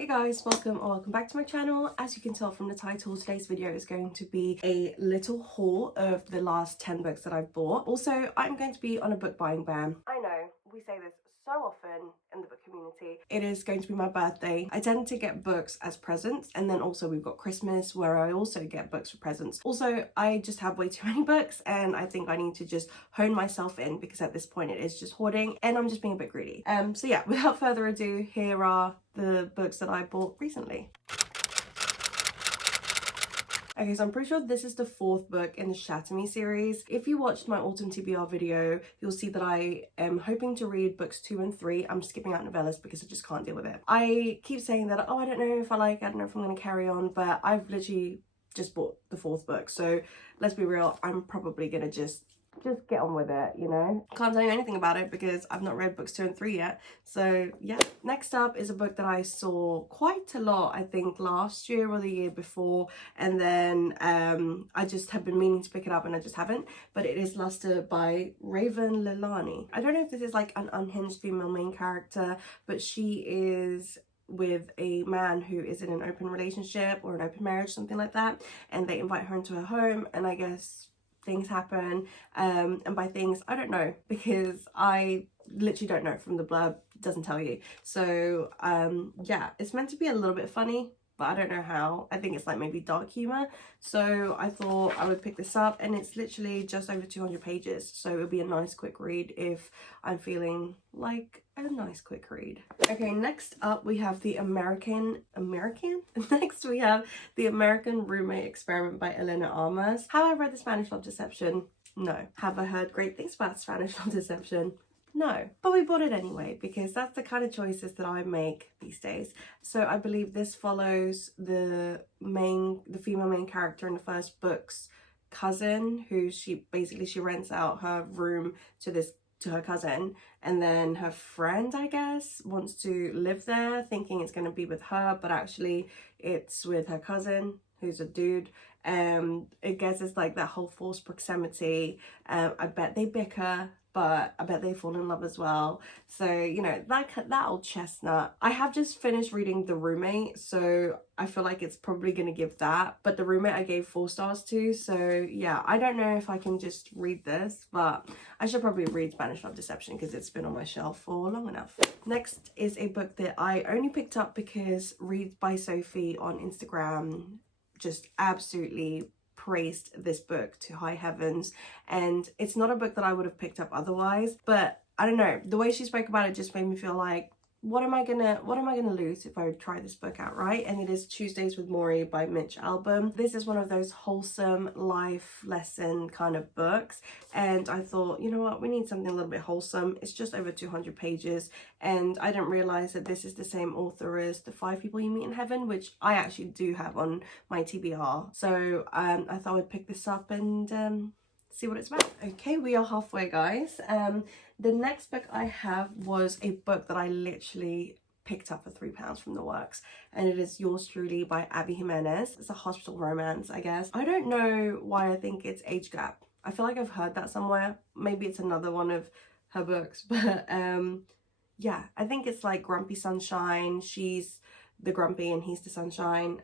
Hey guys, welcome back to my channel. As you can tell from the title, today's video is going to be a little haul of the last 10 books that I've bought. Also, I'm going to be on a book buying ban. I know, we say this so often in the book community. It is going to be my birthday. I tend to get books as presents, and then also we've got Christmas where I also get books for presents. Also, I just have way too many books and I think I need to just hone myself in because at this point it is just hoarding and I'm just being a bit greedy. So yeah, without further ado, here are the books that I bought recently. Okay, so I'm pretty sure this is the 4th book in the Shatter Me series. If you watched my autumn TBR video, you'll see that I am hoping to read books 2 and 3. I'm skipping out novellas because I just can't deal with it. I keep saying that, oh, I don't know if I don't know if I'm going to carry on, but I've literally just bought the 4th book. So let's be real, I'm probably going to just get on with it, you know. Can't tell you anything about it because I've not read books 2 and 3 yet. So yeah, next up is a book that I saw quite a lot, I think last year or the year before, and then I just have been meaning to pick it up and I just haven't. But it is Luster by Raven Leilani. I don't know if this is like an unhinged female main character, but she is with a man who is in an open relationship or an open marriage, something like that, and they invite her into her home, and I guess things happen, and by things I don't know because I literally don't know from the blurb, it doesn't tell you. So yeah, it's meant to be a little bit funny, but I don't know how. I think it's like maybe dark humor, so I thought I would pick this up, and it's literally just over 200 pages, so it'll be a nice quick read if I'm feeling like a nice quick read. Okay, next up we have the next we have The American Roommate Experiment by Elena Armas. Have I read The Spanish Love Deception? No. Have I heard great things about Spanish Love Deception? No, but we bought it anyway because that's the kind of choices that I make these days. So I believe this follows the female main character in the first book's cousin, who she rents out her room to her cousin, and then her friend, I guess, wants to live there thinking it's going to be with her, but actually it's with her cousin who's a dude. I guess it's like that whole forced proximity. I bet they bicker, but I bet they fall in love as well. So, you know, that old chestnut. I have just finished reading The Roommate, so I feel like it's probably gonna give that. But The Roommate I gave 4 stars to, so yeah, I don't know if I can just read this, but I should probably read Spanish Love Deception because it's been on my shelf for long enough. Next is a book that I only picked up because Read by Sophie on Instagram just absolutely praised this book to high heavens, and it's not a book that I would have picked up otherwise, but I don't know, the way she spoke about it just made me feel like, what am I gonna lose if I try this book out, right? And it is Tuesdays with Morrie by Mitch Albom. This is one of those wholesome life lesson kind of books, and I thought, you know what, we need something a little bit wholesome. It's just over 200 pages, and I didn't realize that this is the same author as The 5 People You Meet in Heaven, which I actually do have on my TBR. So I thought I'd pick this up and see what it's about. Okay, we are halfway, guys. The next book I have was a book that I literally picked up for £3 from the works, and it is Yours Truly by Abby Jimenez. It's a hospital romance, I guess. I don't know why I think it's age gap. I feel like I've heard that somewhere. Maybe it's another one of her books, but yeah, I think it's like Grumpy Sunshine. She's the grumpy and he's the sunshine.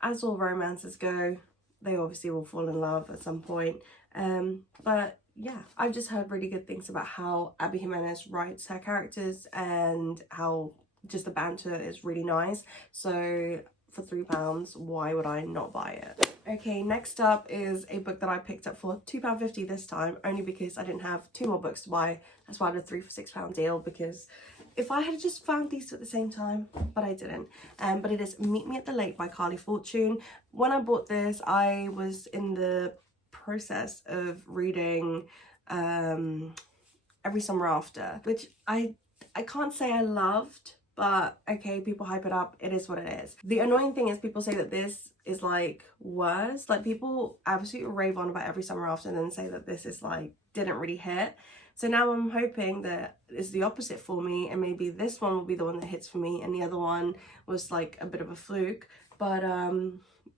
As all romances go, they obviously will fall in love at some point, but yeah, I've just heard really good things about how Abby Jimenez writes her characters and how just the banter is really nice. So for £3, why would I not buy it? Okay, next up is a book that I picked up for £2.50 this time, only because I didn't have 2 more books to buy. That's why I did a 3 for £6 deal, because if I had just found these at the same time, but I didn't. But it is Meet Me at the Lake by Carly Fortune. When I bought this, I was in the process of reading Every Summer After, which I can't say I loved, but okay, people hype it up, it is what it is. The annoying thing is people say that this is like worse. Like, people absolutely rave on about Every Summer After and then say that this is like didn't really hit. So now I'm hoping that it's the opposite for me, and maybe this one will be the one that hits for me and the other one was like a bit of a fluke. But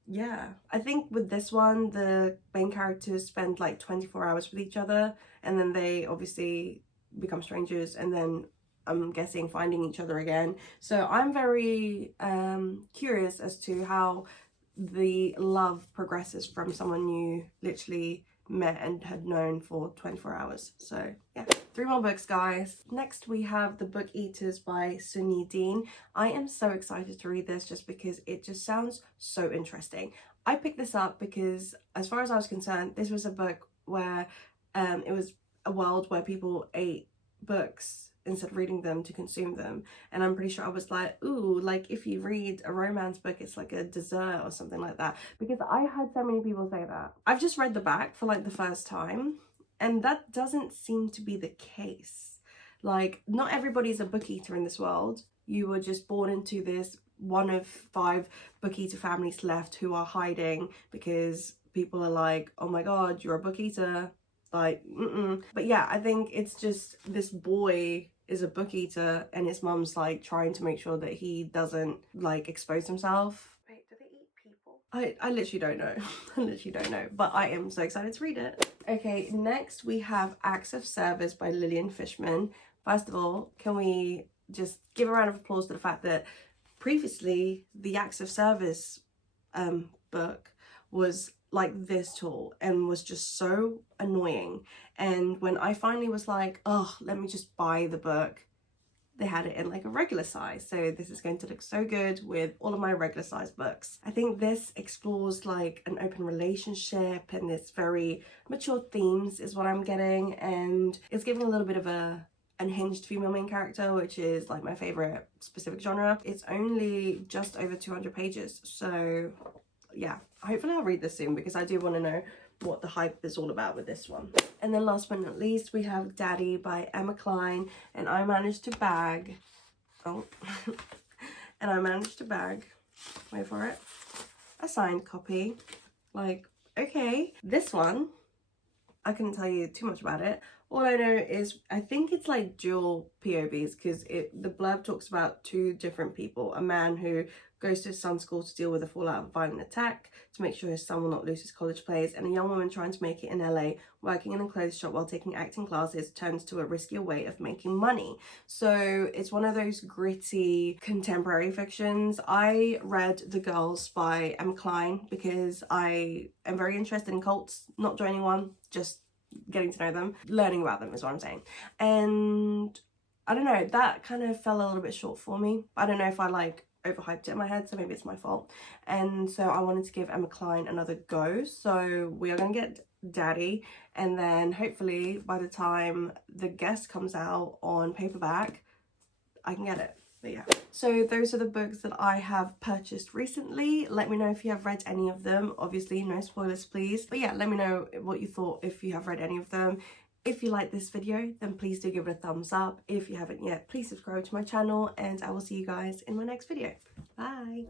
yeah, I think with this one the main characters spend like 24 hours with each other, and then they obviously become strangers, and then I'm guessing, finding each other again. So I'm very curious as to how the love progresses from someone you literally met and had known for 24 hours. So yeah, 3 more books, guys. Next we have The Book Eaters by Sunyi Dean. I am so excited to read this just because it just sounds so interesting. I picked this up because, as far as I was concerned, this was a book where it was a world where people ate books instead of reading them to consume them, and I'm pretty sure I was like, ooh, like if you read a romance book it's like a dessert or something like that, because I heard so many people say that. I've just read the back for like the first time, and that doesn't seem to be the case. Like, not everybody's a book eater in this world. You were just born into this one of 5 book eater families left who are hiding because people are like, oh my god, you're a book eater. Like, But yeah, I think it's just this boy is a book eater and his mum's like trying to make sure that he doesn't like expose himself. Wait, do they eat people? I literally don't know. I literally don't know, but I am so excited to read it. Okay, next we have Acts of Service by Lillian Fishman. First of all, can we just give a round of applause to the fact that previously the Acts of Service book was like this tall and was just so annoying, and when I finally was like, oh, let me just buy the book, they had it in like a regular size, so this is going to look so good with all of my regular size books. I think this explores like an open relationship and it's very mature themes is what I'm getting, and it's giving a little bit of a unhinged female main character, which is like my favorite specific genre. It's only just over 200 pages, so yeah, hopefully I'll read this soon because I do want to know what the hype is all about with this one. And then last but not least, we have Daddy by Emma Cline, and I managed to bag, and I managed to bag, wait for it, a signed copy. Like, okay, this one, I couldn't tell you too much about it. All I know is I think it's like dual POVs, because the blurb talks about 2 different people. A man who goes to his son's school to deal with the fallout of a violent attack to make sure his son will not lose his college plays, and a young woman trying to make it in LA, working in a clothes shop while taking acting classes, turns to a riskier way of making money. So it's one of those gritty contemporary fictions. I read The Girls by Emma Cline because I am very interested in cults, not joining one, just getting to know them, learning about them is what I'm saying. And I don't know, that kind of fell a little bit short for me. I don't know if I like overhyped it in my head, so maybe it's my fault. And so I wanted to give Emma Cline another go, so we are gonna get Daddy, and then hopefully by the time The Guest comes out on paperback I can get it. But yeah, so those are the books that I have purchased recently. Let me know if you have read any of them. Obviously no spoilers please, but yeah, let me know what you thought if you have read any of them. If you like this video, then please do give it a thumbs up. If you haven't yet, please subscribe to my channel, and I will see you guys in my next video. Bye!